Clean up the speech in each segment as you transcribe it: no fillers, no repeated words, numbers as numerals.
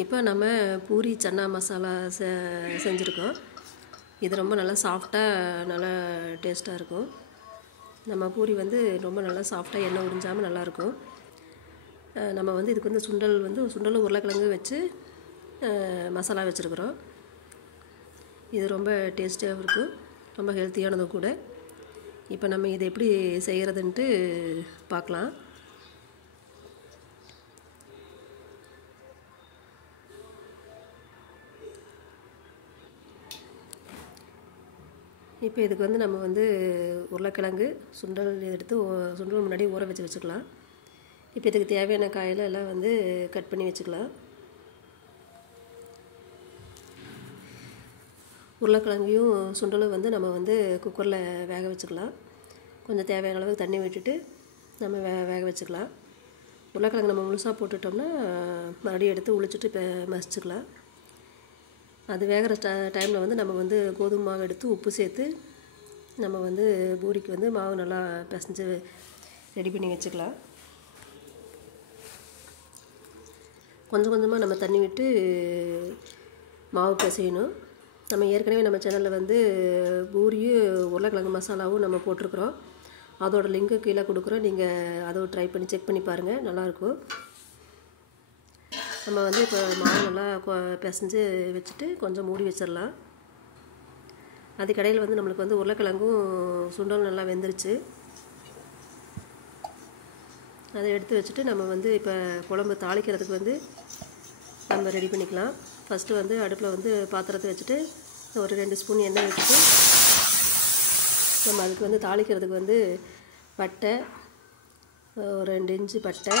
இப்போ நம்ம பூரி சன்னா மசாலா செஞ்சுருக்கோம். இது ரொம்ப நல்லா சாஃப்டாக நல்லா டேஸ்ட்டாக இருக்கும். நம்ம பூரி வந்து ரொம்ப நல்லா சாஃப்டாக எண்ணெய் உறிஞ்சாமல் நல்லாயிருக்கும். நம்ம வந்து இதுக்கு வந்து சுண்டலும் உருளைக்கிழங்கு வச்சு மசாலா வச்சுருக்குறோம். இது ரொம்ப டேஸ்ட்டாகவும் இருக்கும், ரொம்ப ஹெல்த்தியானதும் கூட. இப்போ நம்ம இதை எப்படி செய்கிறதுன்ட்டு பார்க்கலாம். இப்போ இதுக்கு வந்து நம்ம வந்து உருளைக்கிழங்கு சுண்டல் எடுத்து சுண்டல் முன்னாடி ஊற வச்சுக்கலாம். இப்போ இதுக்கு தேவையான காயெல்லாம் எல்லாம் வந்து கட் பண்ணி வச்சுக்கலாம். உருளைக்கிழங்கையும் சுண்டலும் வந்து நம்ம வந்து குக்கரில் வேக வச்சுக்கலாம். கொஞ்சம் தேவையான அளவுக்கு தண்ணி விட்டுட்டு நம்ம வேக வச்சுக்கலாம். உருளைக்கிழங்கு நம்ம முழுசாக போட்டுட்டோம்னா மறுபடியும் எடுத்து உளிச்சிட்டு இப்போ மசிச்சுக்கலாம். அது வேகிற டைமில் வந்து நம்ம வந்து கோதுமை மாவு எடுத்து உப்பு சேர்த்து நம்ம வந்து பூரிக்கு வந்து மாவு நல்லா பிசைஞ்சு ரெடி பண்ணி வச்சுக்கலாம். கொஞ்சம் கொஞ்சமாக நம்ம தண்ணி விட்டு மாவு பிசையணும். நம்ம ஏற்கனவே நம்ம சேனலில் வந்து பூரியும் உருளைக்கிழங்கு மசாலாவும் நம்ம போட்டிருக்குறோம். அதோட லிங்க்கு கீழே கொடுக்குறோம். நீங்கள் அதை ட்ரை பண்ணி செக் பண்ணி பாருங்கள், நல்லாயிருக்கும். நம்ம வந்து இப்போ மாவு நல்லா பிசைஞ்சு வச்சுட்டு கொஞ்சம் மூடி வச்சிடலாம். அதுக்கடையில் வந்து நம்மளுக்கு வந்து உருளைக்கிழங்கும் சுண்டலும் நல்லா வெந்துருச்சு. அதை எடுத்து வச்சுட்டு நம்ம வந்து இப்போ குழம்பு தாளிக்கிறதுக்கு வந்து நம்ம ரெடி பண்ணிக்கலாம். ஃபஸ்ட்டு வந்து அடுப்பில் வந்து பாத்திரத்தை வச்சுட்டு ஒரு 2 ஸ்பூன் எண்ணெய் வச்சுட்டு நம்ம அதுக்கு வந்து தாளிக்கிறதுக்கு வந்து பட்டை, ஒரு 2 இன்ச்சு பட்டை,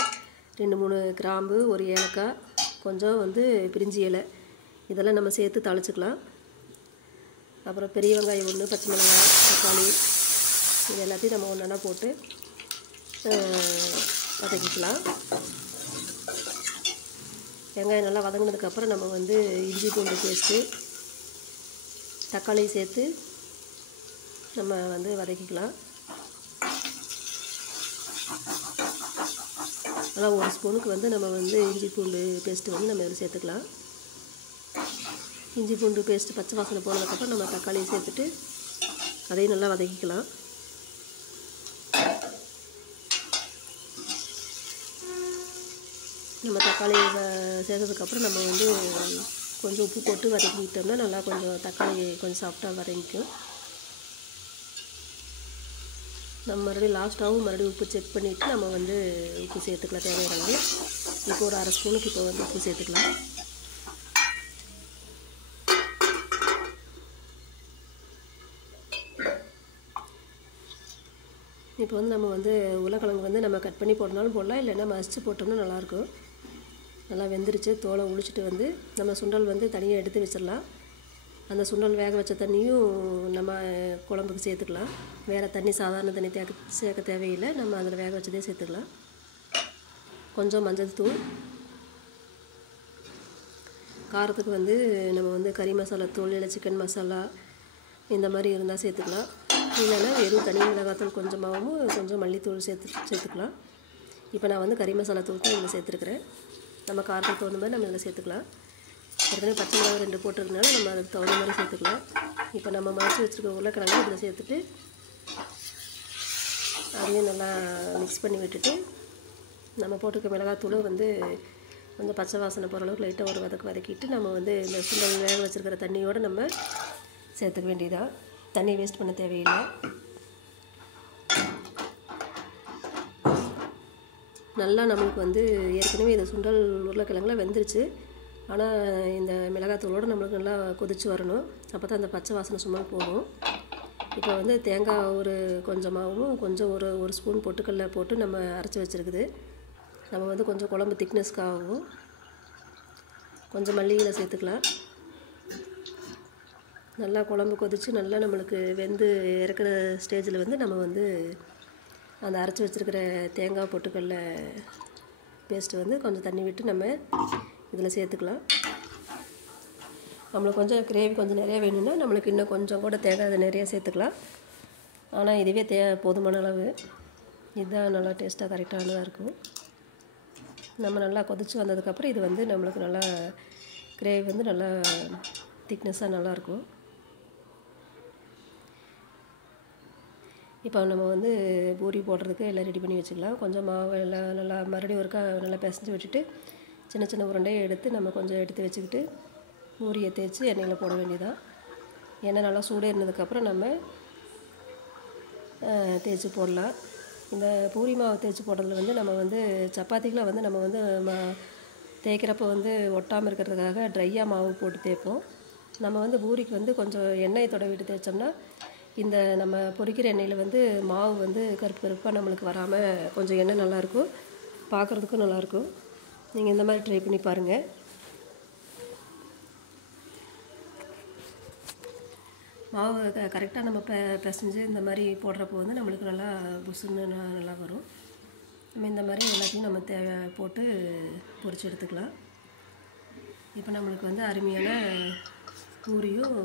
2-3 கிராம்பு, ஒரு ஏலக்காய், கொஞ்சம் வந்து பிரிஞ்சி இலை, இதெல்லாம் நம்ம சேர்த்து தாளிச்சுக்கலாம். அப்புறம் பெரிய வெங்காயம் 1, பச்சை மிளகாய், தக்காளி, இது எல்லாத்தையும் நம்ம ஒன்றா போட்டு வதக்கிக்கலாம். வெங்காயம் நல்லா வதங்கினதுக்கப்புறம் நம்ம வந்து இஞ்சி பூண்டு பேஸ்ட்டு, தக்காளி சேர்த்து நம்ம வந்து வதக்கிக்கலாம். ஆனால் 1 ஸ்பூனுக்கு வந்து நம்ம வந்து இஞ்சி பூண்டு பேஸ்ட்டு வந்து நம்ம இதில் சேர்த்துக்கலாம். இஞ்சி பூண்டு பேஸ்ட்டு பச்சை வாசனை போனதுக்கப்புறம் நம்ம தக்காளியை சேர்த்துட்டு அதையும் நல்லா வதக்கிக்கலாம். நம்ம தக்காளி சேர்த்ததுக்கப்புறம் நம்ம வந்து கொஞ்சம் உப்பு போட்டு வதக்கிட்டோம்னா நல்லா கொஞ்சம் தக்காளி கொஞ்சம் சாஃப்டாக வதங்கிக்கும். நம்ம மறுபடியும் லாஸ்ட்டாகவும் மறுபடியும் உப்பு செக் பண்ணிவிட்டு நம்ம வந்து உப்பு சேர்த்துக்கலாம் தேவையான அளவு. இப்போ ஒரு 1/2 ஸ்பூனுக்கு இப்போ வந்து உப்பு சேர்த்துக்கலாம். இப்போ வந்து நம்ம வந்து உருளைக்கிழங்கு வந்து நம்ம கட் பண்ணி போட்டனாலும் போடலாம், இல்லைன்னா மசிச்சு போட்டோம்னா நல்லாயிருக்கும். நல்லா வெந்துருச்சு. தோலை உளிச்சிட்டு வந்து நம்ம சுண்டல் வந்து தனியாக எடுத்து வச்சிடலாம். அந்த சுண்டல் வேக வச்ச தண்ணியும் நம்ம குழம்புக்கு சேர்த்துக்கலாம். வேறு தண்ணி சாதாரண தண்ணி சேர்க்க தேவையில்லை, நம்ம அதில் வேக வச்சதே சேர்த்துக்கலாம். கொஞ்சம் மஞ்சள் தூள், காரத்துக்கு வந்து நம்ம வந்து கறி மசாலா தூள் இல்லை சிக்கன் மசாலா இந்த மாதிரி இருந்தால் சேர்த்துக்கலாம். இல்லைன்னா வெறும் தனி மிளகாத்தூள் கொஞ்சமாகவும் கொஞ்சம் மல்லித்தூள் சேர்த்துக்கலாம். இப்போ நான் வந்து கறி மசாலா தூள் தான் இதில் சேர்த்துருக்குறேன். நம்ம காரத்துக்கு தகுந்த மாதிரி நம்ம இதில் சேர்த்துக்கலாம். ஏற்கனவே பச்சை மிளகாய் 2 போட்டிருக்கனால நம்ம அதுக்கு தகுந்த மாதிரி சேர்த்துக்கலாம். இப்போ நம்ம மறைச்சி வச்சுருக்க உருளைக்கிழங்கு இதில் சேர்த்துட்டு அதையும் நல்லா மிக்ஸ் பண்ணி விட்டுட்டு நம்ம போட்டிருக்க மிளகாத்தூளும் வந்து கொஞ்சம் பச்சை வாசனை போகிற அளவுக்கு லைட்டாக ஒரு வதக்கிட்டு நம்ம வந்து இந்த சுண்டல் வேக வச்சுருக்கிற தண்ணியோடு நம்ம சேர்த்துக்க வேண்டியதாக. தண்ணி வேஸ்ட் பண்ண தேவையில்லை. நல்லா நம்மளுக்கு வந்து ஏற்கனவே இந்த சுண்டல் உருளைக்கிழங்குலாம் வெந்துருச்சு. ஆனால் இந்த மிளகாத்தூளோடு நம்மளுக்கு நல்லா கொதித்து வரணும். அப்போ தான் அந்த பச்சை வாசனை சும்மா போகும். இப்போ வந்து தேங்காய் ஒரு கொஞ்சமாகவும் கொஞ்சம் ஒரு ஸ்பூன் பொட்டுக்கடலை போட்டு நம்ம அரைச்சி வச்சுருக்குது. நம்ம வந்து கொஞ்சம் குழம்பு திக்னஸ்க்காகவும் கொஞ்சம் மல்லி இலை சேர்த்துக்கலாம். நல்லா குழம்பு கொதித்து நல்லா நம்மளுக்கு வெந்து இறக்குற ஸ்டேஜில் வந்து நம்ம வந்து அந்த அரைச்சி வச்சுருக்கிற தேங்காய் பொட்டுக்கடலை பேஸ்ட்டு வந்து கொஞ்சம் தண்ணி விட்டு நம்ம இதில் சேர்த்துக்கலாம். நம்மளுக்கு கொஞ்சம் கிரேவி கொஞ்சம் நிறையா வேணும்னா நம்மளுக்கு இன்னும் கொஞ்சம் கூட தேங்காய் நிறையா சேர்த்துக்கலாம். ஆனால் இதுவே போதுமான அளவு. இதுதான் நல்லா டேஸ்ட்டாக கரெக்டானதாக இருக்கும். நம்ம நல்லா கொதிச்சு வந்ததுக்கப்புறம் இது வந்து நம்மளுக்கு நல்லா கிரேவி வந்து நல்லா திக்னஸாக நல்லாயிருக்கும். இப்போ நம்ம வந்து பூரி போடுறதுக்கு எல்லாம் ரெடி பண்ணி வச்சுக்கலாம். கொஞ்சம் மாவு எல்லாம் நல்லா மறுபடியும் ஒருக்கா நல்லா பிசைஞ்சு விட்டுட்டு சின்ன சின்ன உருண்டையை எடுத்து நம்ம கொஞ்சம் எடுத்து வச்சுக்கிட்டு பூரியை தேய்ச்சி எண்ணெயில் போட வேண்டியதான். எண்ணெய் நல்லா சூடு இருந்ததுக்கப்புறம் நம்ம தேய்ச்சி போடலாம். இந்த பூரி மாவு தேய்ச்சி போடுறதுல வந்து நம்ம வந்து சப்பாத்திகளை வந்து நம்ம வந்து தேய்க்கிறப்ப வந்து ஒட்டாமல் இருக்கிறதுக்காக ட்ரையாக மாவு போட்டு தேய்ப்போம். நம்ம வந்து பூரிக்கு வந்து கொஞ்சம் எண்ணெயை தடவிட்டு தேய்ச்சோம்னா இந்த நம்ம பொரிக்கிற எண்ணெயில் வந்து மாவு வந்து கருப்பு கருப்பாக நம்மளுக்கு வராமல் கொஞ்சம் எண்ணெய் நல்லாயிருக்கும், பார்க்குறதுக்கும் நல்லாயிருக்கும். நீங்கள் இந்த மாதிரி ட்ரை பண்ணி பாருங்கள். மாவு கரெக்டாக நம்ம பிசைஞ்சு இந்த மாதிரி போடுறப்போ வந்து நம்மளுக்கு நல்லா புசுன்னு நல்லா வரும். நம்ம இந்த மாதிரி எல்லாத்தையும் நம்ம போட்டு பொரிச்சு எடுத்துக்கலாம். இப்போ நம்மளுக்கு வந்து அருமையான பூரியும்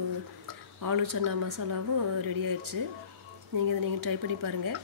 ஆலு சன்னா மசாலாவும் ரெடி ஆயிடுச்சு. நீங்கள் ட்ரை பண்ணி பாருங்கள்.